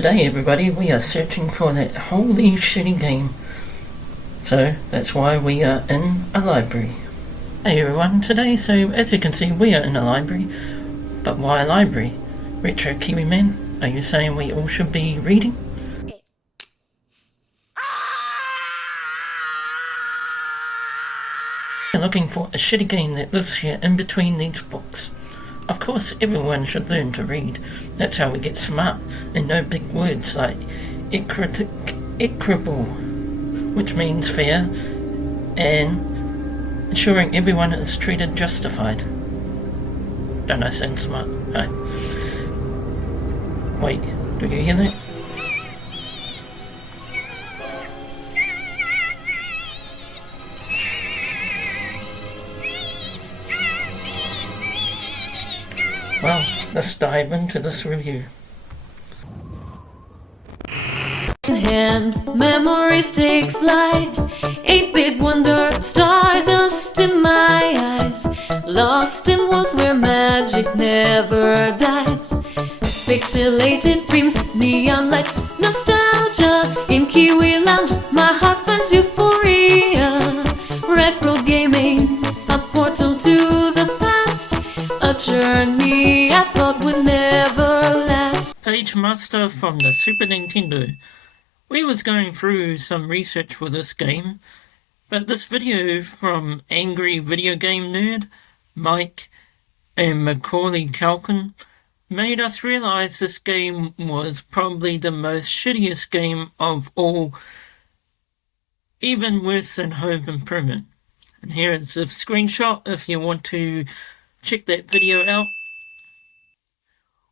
today everybody we are searching for that holy shitty game. So that's why we are in a library. Hey everyone, today, so as you can see we are in a library. But why a library? Retro Kiwi Man, are you saying we all should be reading? We're looking for a shitty game that lives here in between these books. Of course, everyone should learn to read. That's how we get smart, and no big words like equitable, which means fair, and ensuring everyone is treated justified. Don't I sound smart? Huh? Wait, do you hear that? Well, let's dive into this review. Hand, memories take flight. 8-bit wonder, stardust in my eyes. Lost in worlds where magic never dies. Pixelated dreams, neon lights, nostalgia. In Kiwi Lounge, my heart finds euphoria. Retro gaming, a portal to the past. A journey I thought would never last. PAGEMASTER from the Super Nintendo. We was going through some research for this game, but this video from Angry Video Game Nerd, Mike, and Macaulay Culkin made us realise this game was probably the most shittiest game of all, even worse than Home Improvement. And here is a screenshot if you want to check that video out.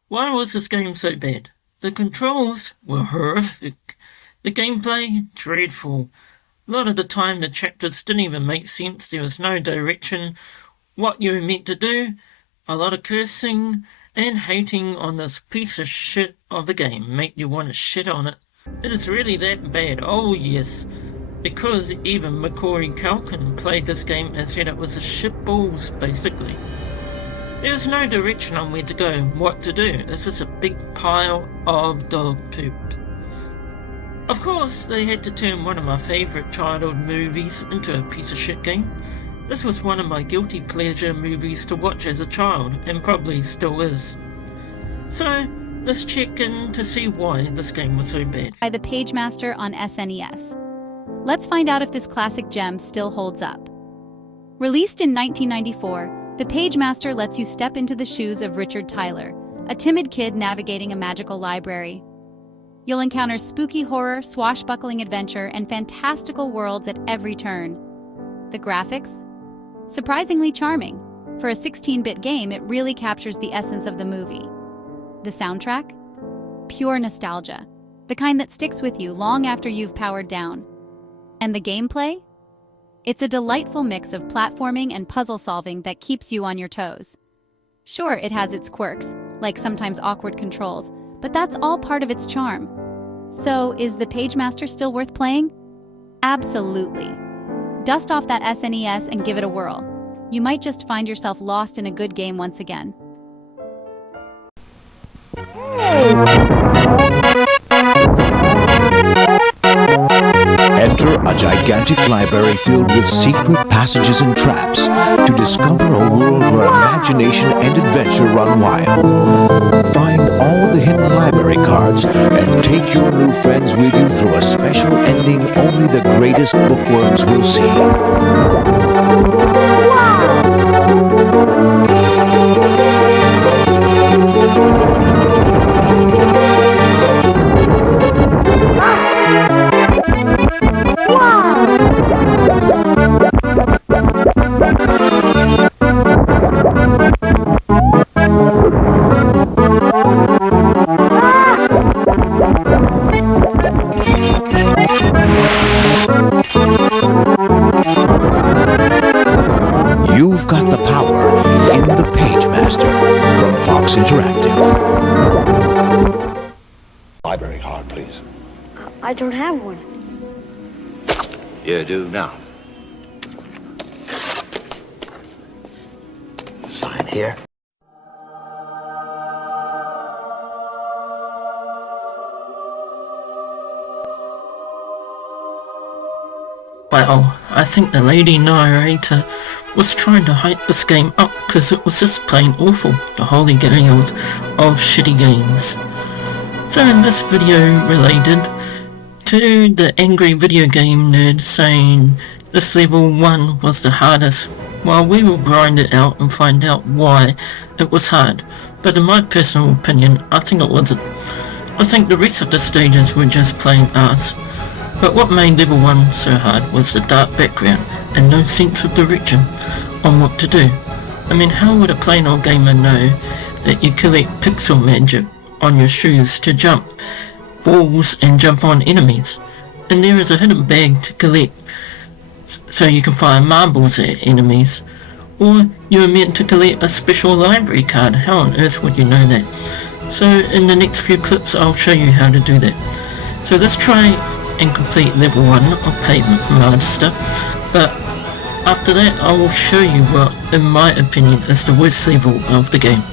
Why was this game so bad? The controls were horrific. The gameplay, dreadful. A lot of the time the chapters didn't even make sense. There was no direction what you were meant to do. A lot of cursing and hating on this piece of shit of a game make you want to shit on it. It is really that bad. Oh yes. Because even Macaulay Culkin played this game and said it was a shitballs basically. There's no direction on where to go, what to do. It's just a big pile of dog poop. Of course, they had to turn one of my favourite childhood movies into a piece of shit game. This was one of my guilty pleasure movies to watch as a child, and probably still is. So, let's check in to see why this game was so bad. By the PageMaster on SNES. Let's find out if this classic gem still holds up. Released in 1994, the PageMaster lets you step into the shoes of Richard Tyler, a timid kid navigating a magical library. You'll encounter spooky horror, swashbuckling adventure, and fantastical worlds at every turn. The graphics? Surprisingly charming. For a 16-bit game, it really captures the essence of the movie. The soundtrack? Pure nostalgia. The kind that sticks with you long after you've powered down. And the gameplay? It's a delightful mix of platforming and puzzle solving that keeps you on your toes. Sure, it has its quirks, like sometimes awkward controls, but that's all part of its charm. So, is the PageMaster still worth playing? Absolutely. Dust off that SNES and give it a whirl. You might just find yourself lost in a good game once again. Enter a gigantic library filled with secret passages and traps to discover a world where imagination and adventure run wild. Find all the hidden library cards and take your new friends with you through a special ending only the greatest bookworms will see. You've got the power in the PageMaster from Fox Interactive. Library card, please. I don't have one. You do now. Sign here. Well, I think the lady narrator was trying to hype this game up because it was just plain awful, the holy grail of shitty games. So in this video related to the angry video game nerd saying this level 1 was the hardest, well, we will grind it out and find out why it was hard. But in my personal opinion, I think it wasn't. I think the rest of the stages were just plain arse. But what made level 1 so hard was the dark background and no sense of direction on what to do. I mean, how would a plain old gamer know that you collect pixel magic on your shoes to jump walls and jump on enemies? And there is a hidden bag to collect so you can fire marbles at enemies. Or you are meant to collect a special library card. How on earth would you know that? So in the next few clips I'll show you how to do that. So let's try and complete level 1 of PAGEMASTER, but after that I will show you what, in my opinion, is the worst level of the game.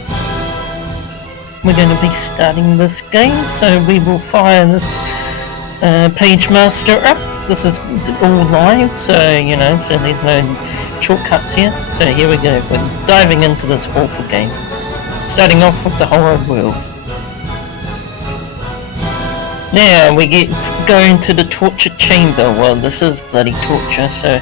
We're going to be starting this game, so we will fire this PAGEMASTER up. This is all live, so so there's no shortcuts here. So here we go, we're diving into this awful game. Starting off with the horror world. Now we go into the torture chamber. Well, this is bloody torture, so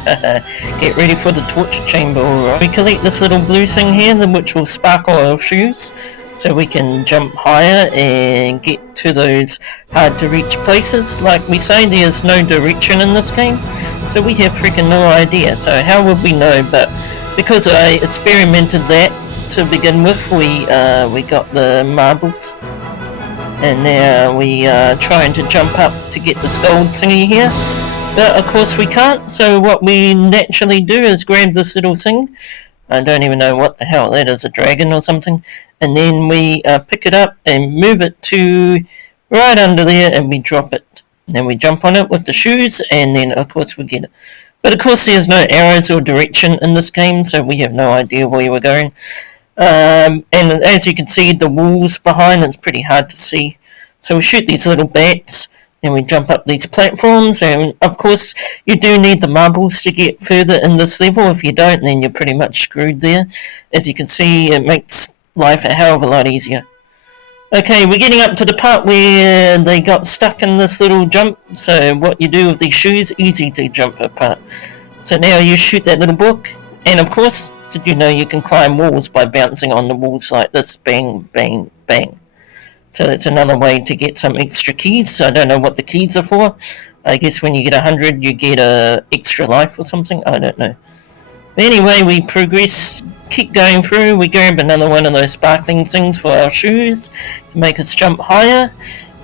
get ready for the torture chamber. Alright. We collect this little blue thing here, which will sparkle our shoes, so we can jump higher and get to those hard to reach places. Like we say, there's no direction in this game, so we have freaking no idea. So how would we know? But because I experimented that to begin with, we got the marbles. And now we are trying to jump up to get this gold thingy here. But of course we can't, so what we naturally do is grab this little thing. I don't even know what the hell that is, a dragon or something. And then we pick it up and move it to right under there and we drop it. And then we jump on it with the shoes and then of course we get it. But of course there's no arrows or direction in this game, so we have no idea where we're going. And as you can see, the walls behind, it's pretty hard to see. So we shoot these little bats, and we jump up these platforms, and of course you do need the marbles to get further in this level. If you don't, then you're pretty much screwed there. As you can see, it makes life a hell of a lot easier. Okay, we're getting up to the part where they got stuck in this little jump. So what you do with these shoes, easy to jump apart. So now you shoot that little book, and of course, did you know you can climb walls by bouncing on the walls like this? Bang, bang, bang. So that's another way to get some extra keys. I don't know what the keys are for. I guess when you get 100 you get a extra life or something. I don't know. But anyway, we progress, keep going through. We grab another one of those sparkling things for our shoes to make us jump higher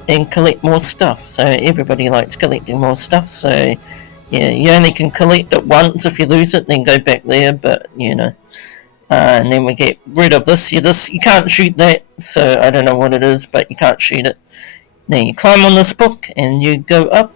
and collect more stuff. So everybody likes collecting more stuff. So yeah, you only can collect it once. If you lose it, then go back there, but and then we get rid of this. You can't shoot that, so I don't know what it is, but you can't shoot it. Now you climb on this book, and you go up,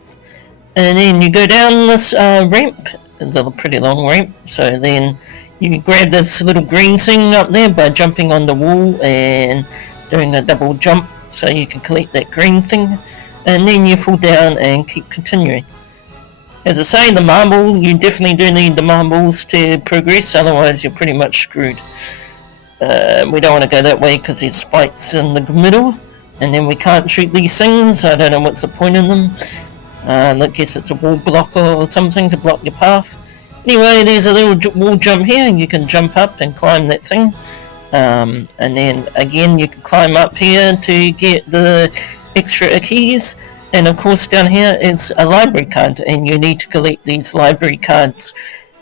and then you go down this ramp. It's a pretty long ramp, so then you grab this little green thing up there by jumping on the wall and doing a double jump, so you can collect that green thing, and then you fall down and keep continuing. As I say, the marble, you definitely do need the marbles to progress, otherwise you're pretty much screwed. We don't want to go that way because there's spikes in the middle, and then we can't shoot these things. I don't know what's the point in them. I guess it's a wall blocker or something to block your path. Anyway, there's a little wall jump here, and you can jump up and climb that thing. And then again, you can climb up here to get the extra keys. And of course down here is a library card, and you need to collect these library cards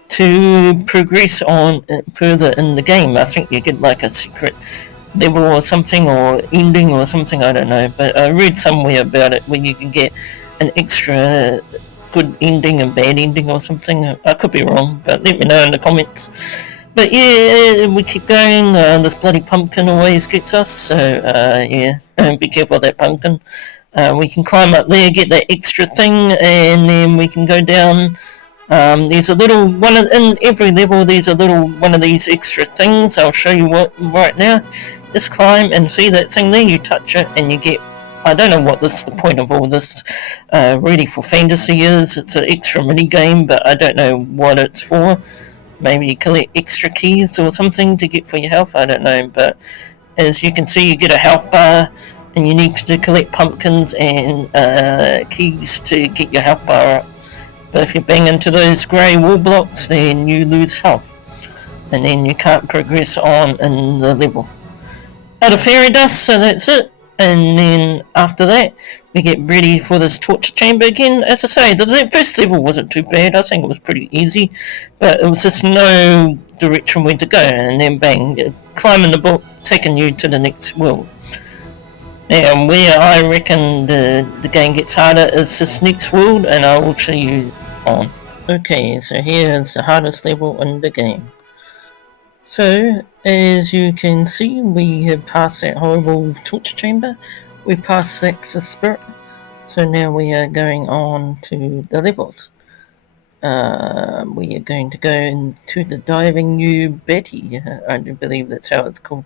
to progress on further in the game. I think you get like a secret level or something, or ending or something, I don't know. But I read somewhere about it where you can get an extra good ending and bad ending or something. I could be wrong, but let me know in the comments. But yeah, we keep going. This bloody pumpkin always gets us, so yeah, be careful of that pumpkin. We can climb up there, get that extra thing, and then we can go down. There's a little one in every level. There's a little one of these extra things. I'll show you what right now. Just climb and see that thing there. You touch it, and you get I don't know what the point of all this Ready for Fantasy is. It's an extra mini game, but I don't know what it's for. Maybe you collect extra keys or something to get for your health. I don't know, but as you can see, you get a health bar, and you need to collect pumpkins and keys to get your health bar up. But if you bang into those grey wall blocks, then you lose health, and then you can't progress on in the level. Out of fairy dust, so that's it. And then after that, we get ready for this torture chamber again. As I say, the first level wasn't too bad. I think it was pretty easy, but it was just no direction where to go, and then bang, climbing the book, taking you to the next world. Now, where I reckon the game gets harder is this next world, and I will show you on. Okay, so here is the hardest level in the game. So, as you can see, we have passed that horrible torture chamber. We passed that spirit. So now we are going on to the levels. We are going to go into the diving new Betty. I do believe that's how it's called.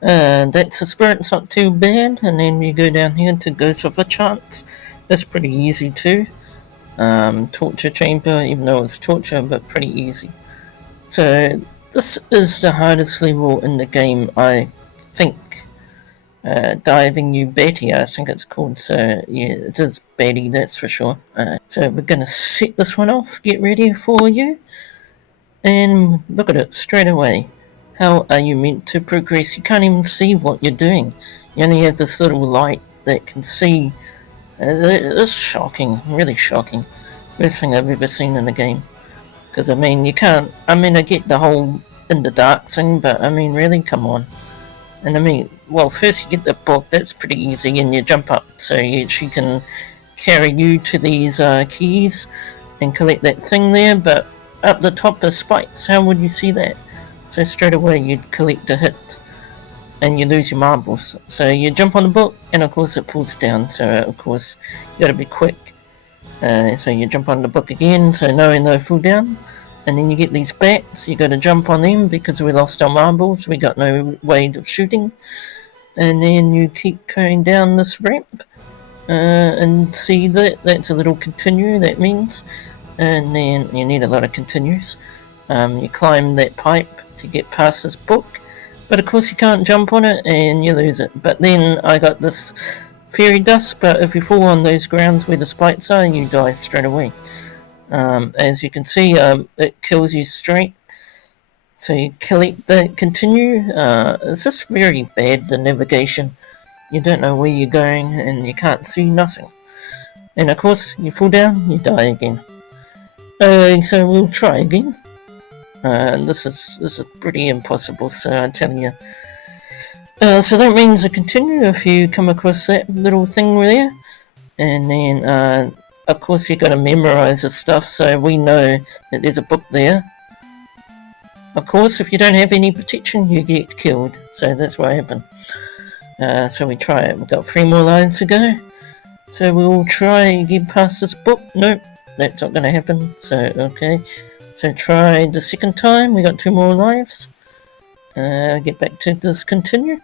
That's the spirit. It's not too bad. And then we go down here to Ghost of a Chance. That's pretty easy too. Torture chamber, even though it's torture, but pretty easy. So this is the hardest level in the game, I think. Diving New Betty, I think it's called. So yeah, it is Betty, that's for sure. So we're going to set this one off, get ready for you, and look at it straight away. How are you meant to progress? You can't even see what you're doing. You only have this little light that can see. It's shocking, really shocking. Worst thing I've ever seen in a game. Because, I mean, you can't... I mean, I get the whole in the dark thing, but, I mean, really, come on. And, I mean, well, first you get the book, that's pretty easy, and you jump up. So she can carry you to these keys and collect that thing there, but up the top are spikes. How would you see that? So straight away you'd collect a hit, and you lose your marbles. So you jump on the book, and of course it falls down, so of course you gotta be quick. So you jump on the book again, so knowing they'll fall down, and then you get these bats, you gotta jump on them because we lost our marbles, we got no way of shooting, and then you keep going down this ramp, and see that's a little continue, that means, and then you need a lot of continues. You climb that pipe to get past this book, but of course you can't jump on it and you lose it. But then I got this fairy dust, but if you fall on those grounds where the spikes are, you die straight away. As you can see, it kills you straight. So you collect that continue. It's just very bad, the navigation. You don't know where you're going and you can't see nothing. And of course, you fall down, you die again. So we'll try again. This is pretty impossible, so I tell you. So that means I continue if you come across that little thing there, and then of course you got to memorize the stuff, so we know that there's a book there. Of course, if you don't have any protection, you get killed. So that's what happened. So we try it. We've got 3 more lines to go. So we'll try and get past this book. Nope, that's not going to happen. So okay. So try the second time, we got 2 more lives. Get back to this continue.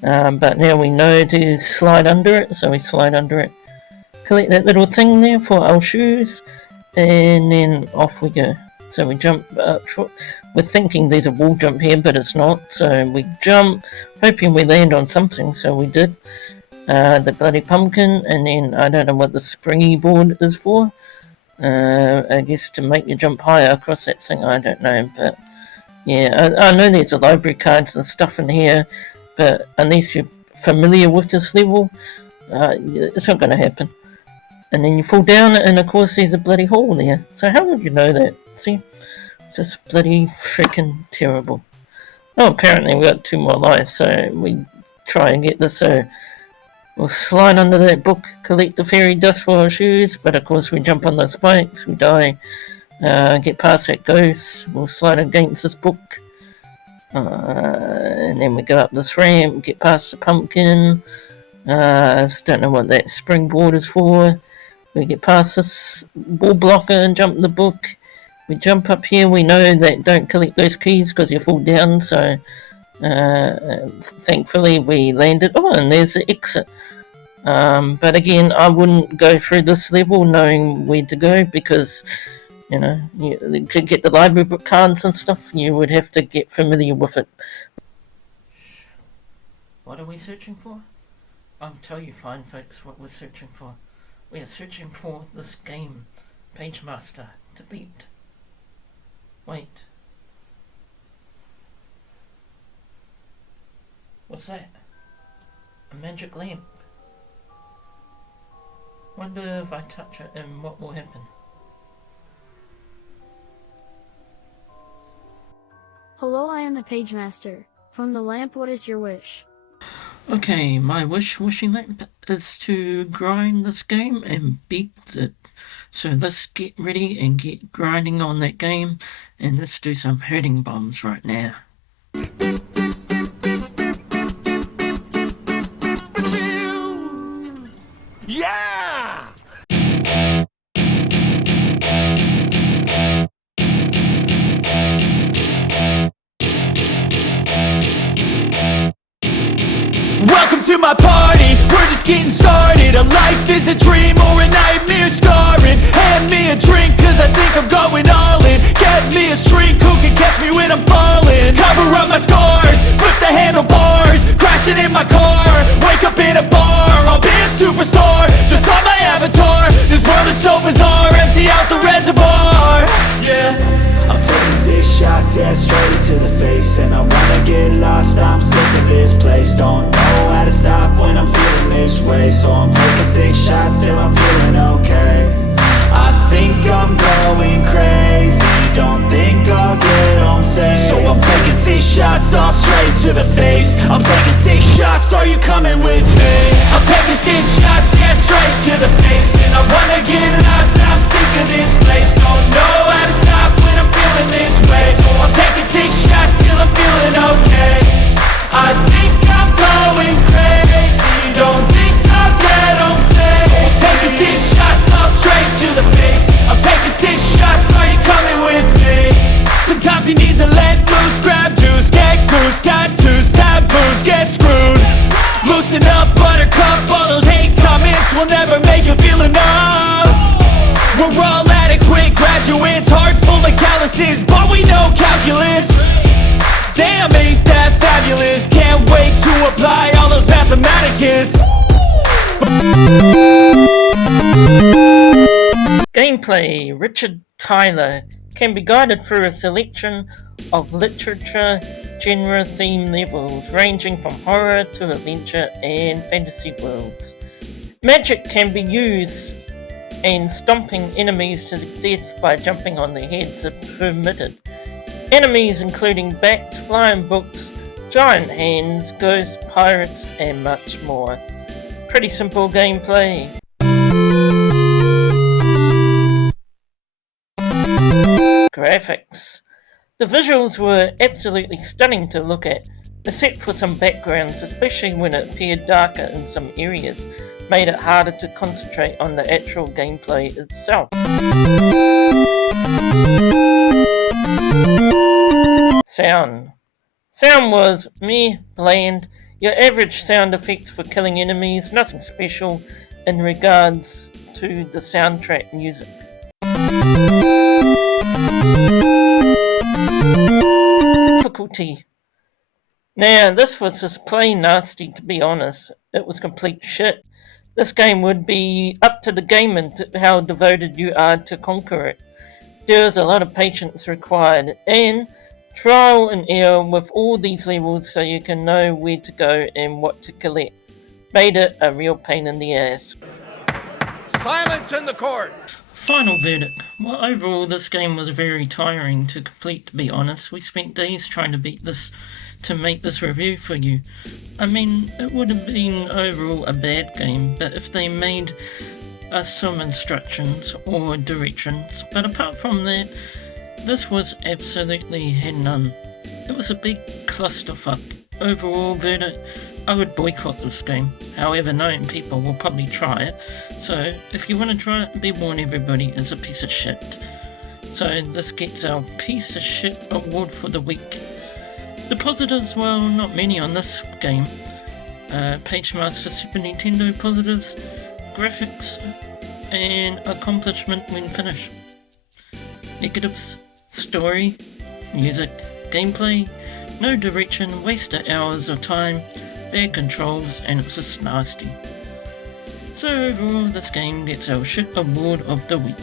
But now we know to slide under it, so we slide under it. Collect that little thing there for our shoes, and then off we go. So we jump up, we're thinking there's a wall jump here, but it's not. So we jump, hoping we land on something, so we did. The bloody pumpkin, and then I don't know what the springy board is for. I guess to make you jump higher across that thing, I don't know, but yeah, I know there's a library cards and stuff in here, but unless you're familiar with this level, it's not going to happen. And then you fall down, and of course there's a bloody hole there. So how would you know that? See? It's just bloody freaking terrible. Oh, apparently we got 2 more lives, so we try and get this, so we'll slide under that book, collect the fairy dust for our shoes, but of course we jump on the spikes, we die, get past that ghost, we'll slide against this book, and then we go up this ramp, get past the pumpkin, don't know what that springboard is for, we get past this wall blocker and jump the book, we jump up here, we know that don't collect those keys because you fall down, so thankfully we landed, oh, and there's the exit. But again, I wouldn't go through this level knowing where to go because, you know, to get the library book cards and stuff, you would have to get familiar with it. What are we searching for? I'll tell you, fine folks, what we're searching for. We are searching for this game, PageMaster, to beat. Wait. What's that? A magic lamp. Wonder if I touch it and what will happen. Hello, I am the PageMaster. From the lamp, what is your wish? Okay, my wishing lamp is to grind this game and beat it. So let's get ready and get grinding on that game, and let's do some hurting bombs right now. Yeah! Welcome to my party, we're just getting started. A life is a dream or a nightmare scarring. Hand me a drink cause I think I'm going all in. Get me a shrink who can catch me when I'm falling. Cover up my scars, flip the handlebars. Crashing in my car, wake up in a bar. I'll be a superstar, just on my avatar. This world is so bizarre, empty out the reservoir. Yeah, I'm taking 6 shots, yeah, straight to the face. And I wanna get lost, I'm sick of this place. Don't know how to stop when I'm feeling this way. So I'm taking 6 shots till I'm feeling okay. I think I'm going crazy, don't think I'll get home safe. So I'm taking 6 shots, all straight to the face. I'm taking 6 shots, are you coming with me? I'm taking 6 shots, yeah, straight to the face. And I wanna get lost, I'm sick of this place. Don't know how to stop when I'm feeling this way. So I'm taking 6 shots till I'm feeling okay. I think I'm going crazy, don't think I'll get home safe. So I'm taking 6 shots, all straight to the face. I'm taking 6 shots, are you coming with me? Sometimes you need to let loose, grab juice, get goose, tattoos, taboos, get screwed. Loosen up, buttercup, all those hate comments will never make you feel enough. We're all adequate graduates, heart full of calluses, but we know calculus. Damn, ain't that fabulous? Can't wait to apply all those mathematicus. Gameplay. Richard Tyler can be guided through a selection of literature genre theme levels ranging from horror to adventure and fantasy worlds. Magic can be used and stomping enemies to death by jumping on their heads are permitted. Enemies including bats, flying books, giant hands, ghosts, pirates, and much more. Pretty simple gameplay. Graphics. The visuals were absolutely stunning to look at, except for some backgrounds, especially when it appeared darker in some areas, made it harder to concentrate on the actual gameplay itself. Sound was meh, bland, your average sound effects for killing enemies, nothing special in regards to the soundtrack music. Difficulty. Now, this was just plain nasty, to be honest. It was complete shit. This game would be up to the game and how devoted you are to conquer it. There's a lot of patience required, and trial and error with all these levels so you can know where to go and what to collect. Made it a real pain in the ass. Silence in the court! Final verdict. Well, overall this game was very tiring to complete, to be honest. We spent days trying to beat this to make this review for you. I mean, it would have been overall a bad game, but if they made us some instructions or directions, but apart from that, this was absolutely had none. It was a big clusterfuck. Overall verdict, I would boycott this game. However, knowing people will probably try it, so if you want to try it, be warned everybody, it's a piece of shit. So this gets our piece of shit award for the week. The positives, well, not many on this game. PageMaster Super Nintendo positives, graphics, and accomplishment when finished. Negatives: story, music, gameplay, no direction, wasted hours of time, bad controls, and it's just nasty. So overall, this game gets our shit award of the week.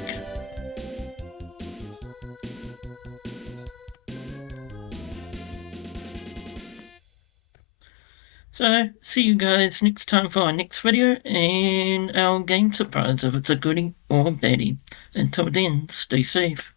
So, see you guys next time for our next video and our game surprise if it's a goodie or a baddie. Until then, stay safe.